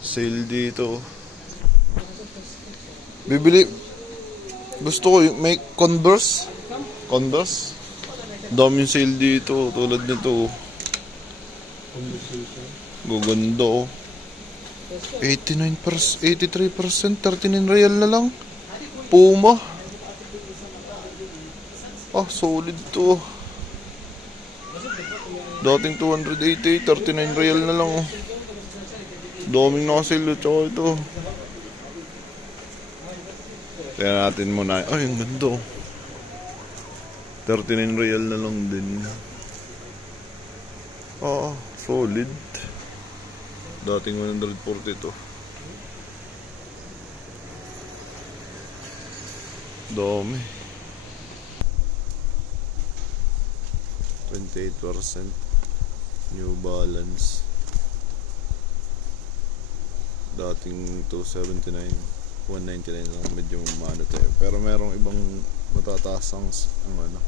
Sale dito. Bibili. Gusto ko may Converse. Converse. Daming sale dito. Tulad nito. Gaganda oh. 89%, 83%, 39 real na lang. Puma. Ah, solid to. Dating 288, 39 real na lang oh. Daming nakasale tsaka ito. Tingnan natin muna. Ay, ang ganda oh. 39 real na lang din. Ah, solid. Dating 142. Dami. 28%. New Balance. Dating 279. 199 lang. Medyo umano tayo. Pero merong ibang matataas ang ano.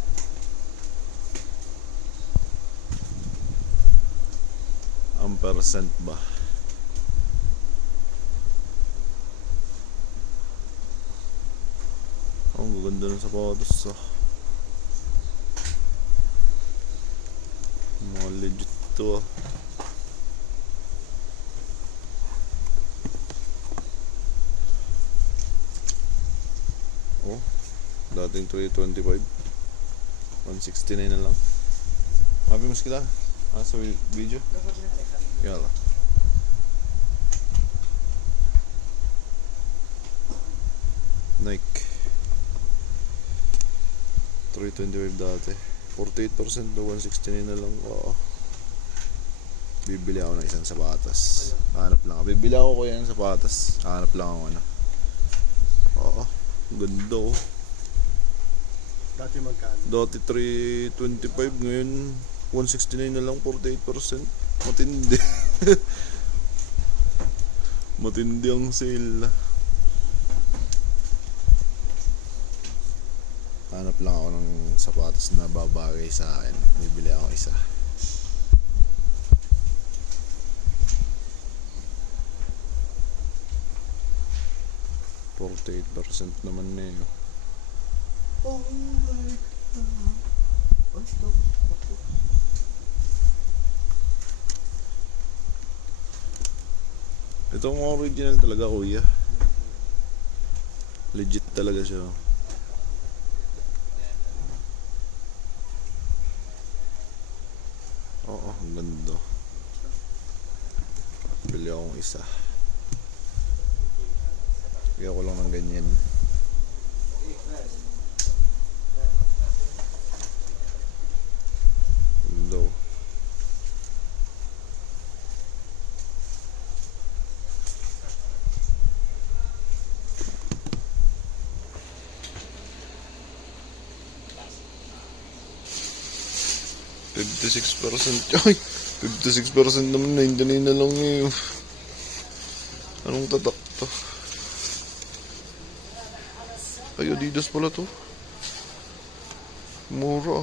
Ang percent ba? Ang gaganda ng sapatos ah. Mga legit to ah. Oh, dating 325 169 na lang. Mapi mas kita sa video. Yala. Nike 325 dati. 48% na 169 na lang. Oo. Bibili ako ng isang sapatas. Hanap lang ako. Bibili ako kuya ng sapatas. Hanap lang ako ano. Oo. Ganda oh. Dati magkano? Dati 325, ngayon 169 na lang, 48%. Matindi. Matindi ang sale. Hanap lang ako ng sapatos na babagay sa akin. Bibili ako isa. %48 naman na yun. Oh my God. Ito ang original talaga kuya. Legit talaga siya. Oo, ang ganda. Bili akong isa. Bigyan ko lang ng ganyan. Ganda. 56%. Ay, 56% naman, 99 na lang eh. Anong tatak to? Ay, Adidas pala to. Mura.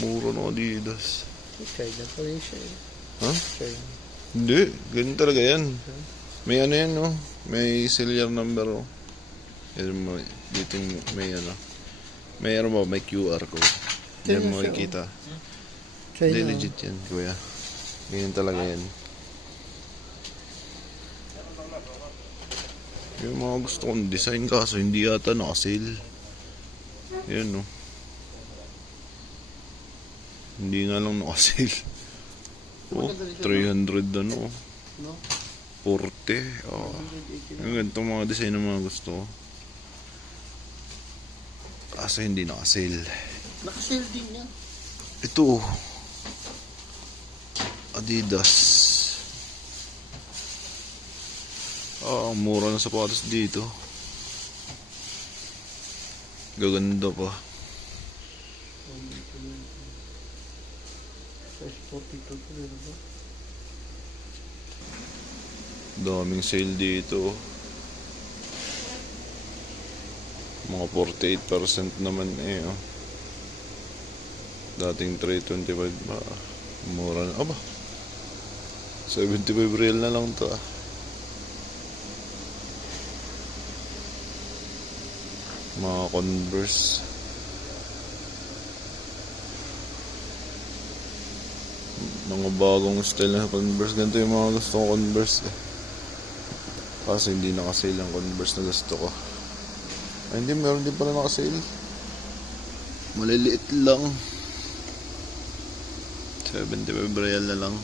Mura ng Adidas. China pala yung siya eh. Ha? China. Hindi, ganun talaga yan. May ano yan, no? May serial number, no? Dito may ano. May ano mo, may QR code. Diyan mo makikita. Hindi, legit yan, kuya. Ganyan talaga yan. Yung mga gusto kong design kaso hindi yata naka-sale. Yan, no? Hindi nga lang naka-sale. Oh, 300 ano. No? 40. Oh. Yung ganitong mga design ng mga gusto ko. Kaso hindi naka-sale. Naka-sale din yan. Ito. Adidas. Ang mura ng sapatos dito. Gaganda pa. Size 42 to rin ba? Daming sale dito. Mga 48% naman eh. Oh. Dating 325 mura na. Aba, 75 real na lang to ah. Mga Converse. Mga bagong style na Converse. Ganito yung mga gusto kong Converse eh. Kasi hindi nakasale ang Converse na gusto ko. Ay, hindi, meron din pala nakasale. Maliliit lang. 75 real na lang.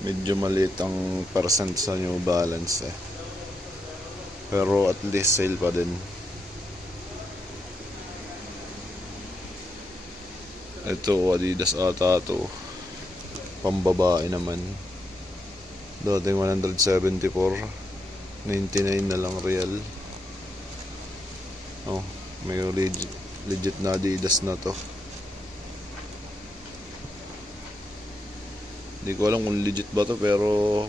Medyo maliit ang percent sa New Balance eh. Pero at least sale pa din. Ito Adidas ata to. Pambabae naman. Dating 174, 99 na lang real. Oh, may legit na Adidas na to. Hindi ko alam kung legit ba to, pero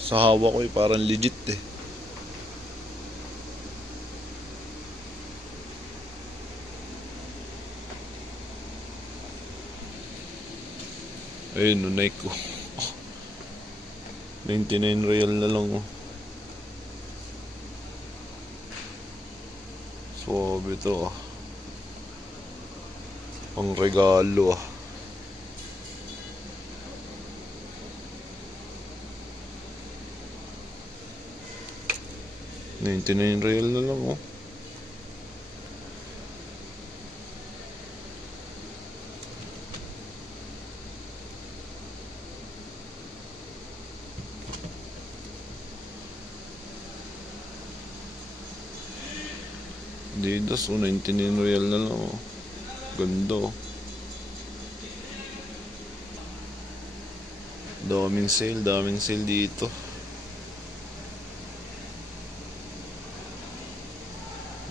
sa hawak ko parang legit eh. Ayun, no, Nike ko. 99 real na lang oh. Suwabe to ah. Pang regalo ah. $99 real na lang oh. Adidas oh, 99 real na lang oh. Ganda oh. Daming sale dito.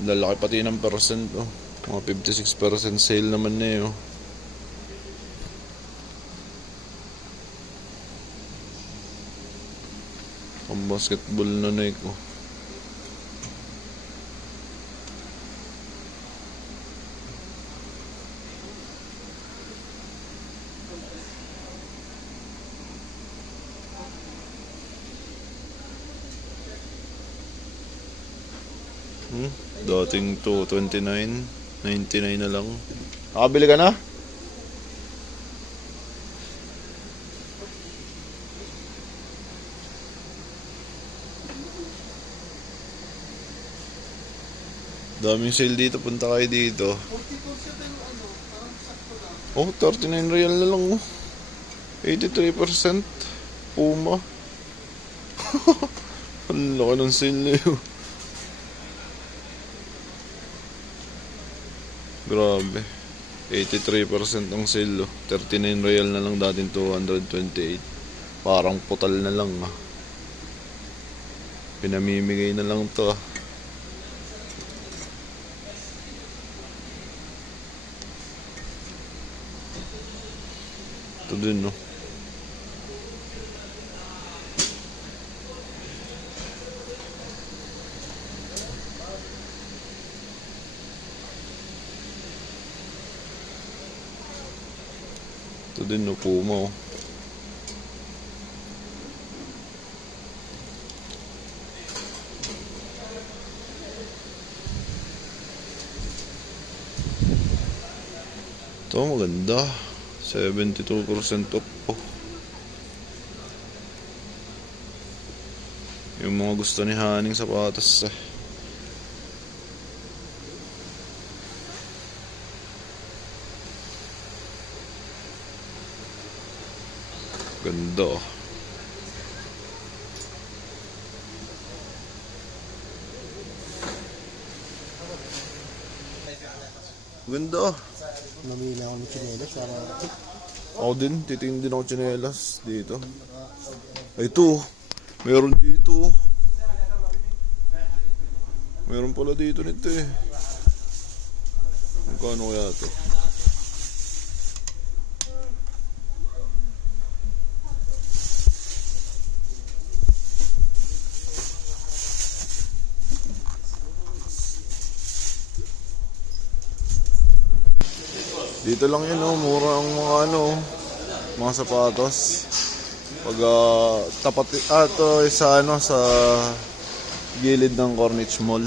Lalaki pati ng percent oh. Mga 56% sale naman na yun oh. Pang basketball na Nike oh. Dating 229, 99 na lang. Nakabili ka na? Daming sale dito, punta kayo dito. Oh, 39 real na lang oh. 83% Puma. Ang laki ng sale na yun. Grabe. 83% ang sale oh. 39 real na lang, dating 228. Parang putal na lang ah. Pinamimigay na lang to ah. Ito din no. Ito din no, Puma oh. Ito maganda. 72% off po. Yung mga gusto ni Haning sapatos eh. Ganda oh. Ganda oh. Namili ako ng chinelas para Ako din, titingin din ako tsinelas dito. Ay, ito, meron dito. Meron pala dito nito eh. Magkano kaya ito? Dito lang yun, oh. Mura ang mga mga sapatos. Pag tapat, ito sa sa gilid ng Corniche Mall.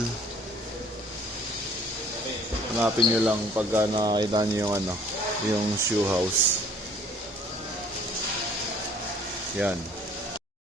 Hanapin nyo lang pagka nakakita nyo yung yung shoe house. Yan.